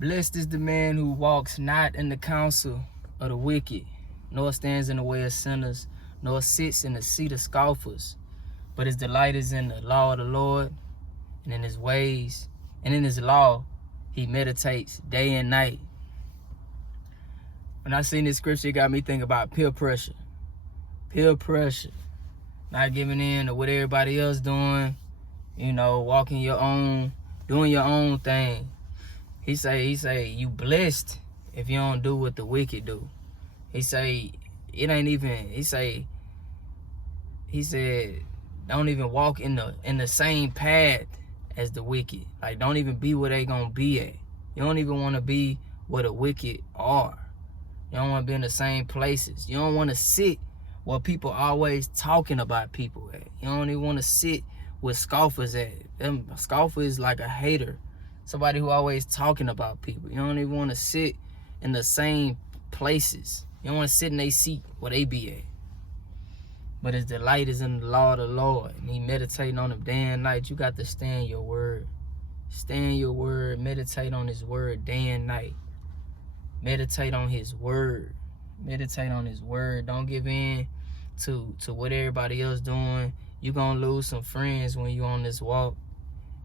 Blessed is the man who walks not in the counsel of the wicked, nor stands in the way of sinners, nor sits in the seat of scoffers. But his delight is in the law of the Lord, and in his ways, and in his law he meditates day and night. When I seen this scripture, it got me thinking about peer pressure. Peer pressure. Not giving in to what everybody else doing, walking your own, doing your own thing. He say, you blessed if you don't do what the wicked do. He say, it ain't even, he said, don't even walk in the same path as the wicked. Like, don't even be where they gonna be at. You don't even want to be where the wicked are. You don't want to be in the same places. You don't want to sit where people always talking about people at. You don't even want to sit where scoffers at. Them scoffers like a hater. Somebody who always talking about people. You don't even want to sit in the same places. You don't want to sit in their seat where they be at. But his delight is in the law of the Lord, and he meditating on him day and night. You got to stay in your word. Stay in your word. Meditate on his word day and night. Meditate on his word. Meditate on his word. Don't give in to what everybody else doing. You gonna lose some friends when you on this walk.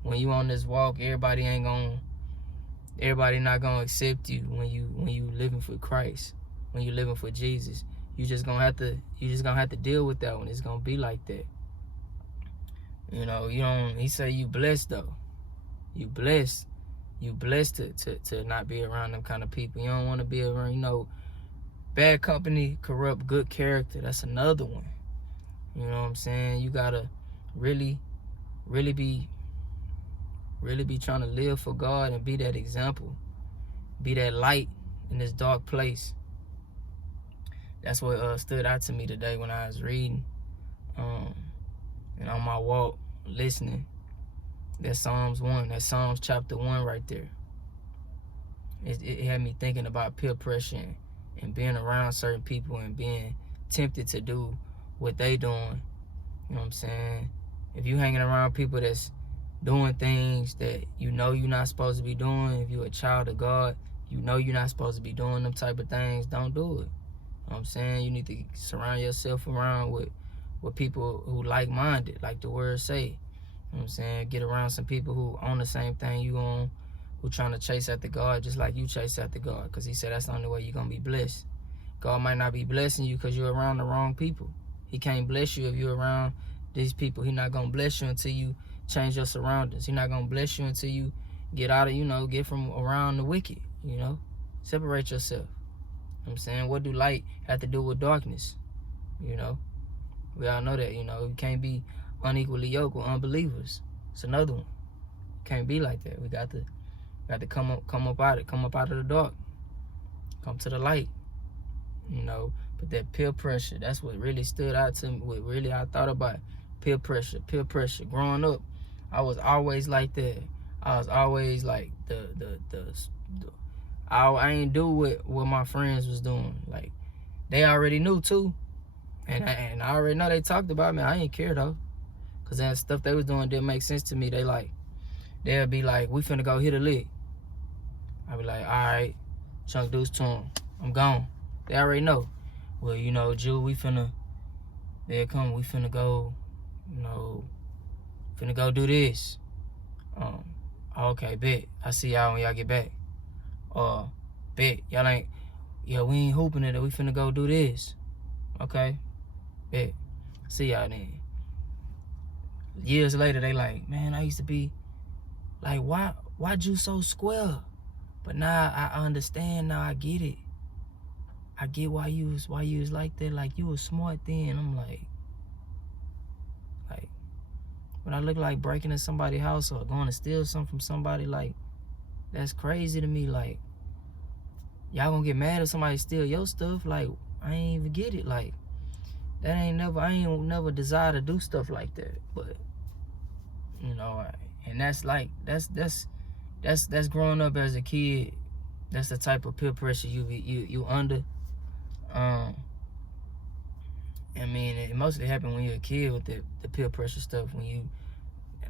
When you on this walk, everybody not gonna accept you when you living for Christ. When you living for Jesus. You just gonna have to deal with that one. It's gonna be like that. He say you blessed though. You blessed. You blessed to not be around them kind of people. You don't want to be around, bad company corrupt good character. That's another one. You know what I'm saying? You gotta really be trying to live for God and be that example. Be that light in this dark place. That's what stood out to me today when I was reading and on my walk listening. That's Psalms 1. That's Psalms chapter 1 right there. It had me thinking about peer pressure and being around certain people and being tempted to do what they doing. You know what I'm saying? If you hanging around people that's doing things that you're not supposed to be doing, if you're a child of God, you're not supposed to be doing them type of things, don't do it. You know what I'm saying? You need to surround yourself around with people who like-minded, like the word say. You know what I'm saying? Get around some people who own the same thing you own, who trying to chase after God just like you chase after God. Because he said that's the only way you're going to be blessed. God might not be blessing you because you're around the wrong people. He can't bless you if you're around these people. He's not going to bless you until you change your surroundings. He's not going to bless you until you get out of, get from around the wicked, Separate yourself. You know what I'm saying? What do light have to do with darkness? We all know that, you can't be unequally yoked with unbelievers. It's another one. Can't be like that. We got to come up out of the dark. Come to the light. But that peer pressure, that's what really stood out to me. What really I thought about peer pressure. Growing up, I was always like that. I was always like I ain't do what my friends was doing. Like, they already knew too. And I already know they talked about me. I ain't care though. Cause that stuff they was doing didn't make sense to me. They'll be like, we finna go hit a lick. I be like, all right, chunk deuce to him. I'm gone. They already know. Well, Jew, they'll come, we finna go, do this. Okay, bet. I see y'all when y'all get back. Bet. Y'all ain't, we ain't hooping it. We finna go do this. Okay, bet. See y'all then. Years later, they like, man, I used to be like, why'd you so square? But now I understand. Now I get it. I get why you was like that. Like, you was smart then. I'm like, when I look like breaking in somebody's house or going to steal something from somebody, like, that's crazy to me. Like, y'all gonna get mad if somebody steal your stuff? Like, I ain't even get it. Like, I ain't never desire to do stuff like that. But and that's like that's growing up as a kid. That's the type of peer pressure you under. It mostly happen when you're a kid with the peer pressure stuff. When you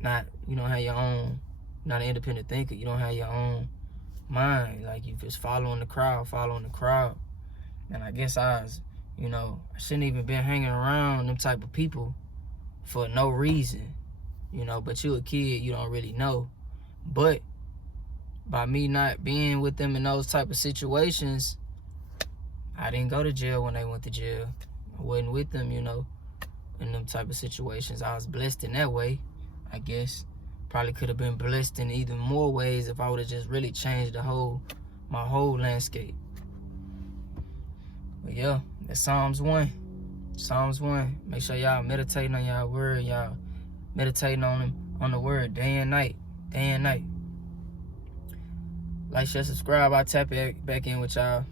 don't have your own, not an independent thinker. You don't have your own mind. Like, you just following the crowd. And I guess I was, I shouldn't even been hanging around them type of people for no reason, but you a kid, you don't really know. But by me not being with them in those type of situations, I didn't go to jail when they went to jail. I wasn't with them, in them type of situations. I was blessed in that way, I guess. Probably could have been blessed in even more ways if I would have just really changed my whole landscape. But yeah, that's Psalms 1. Psalms 1. Make sure y'all meditating on y'all word. Y'all meditating on the word day and night. Like, share, subscribe. I'll tap it back in with y'all.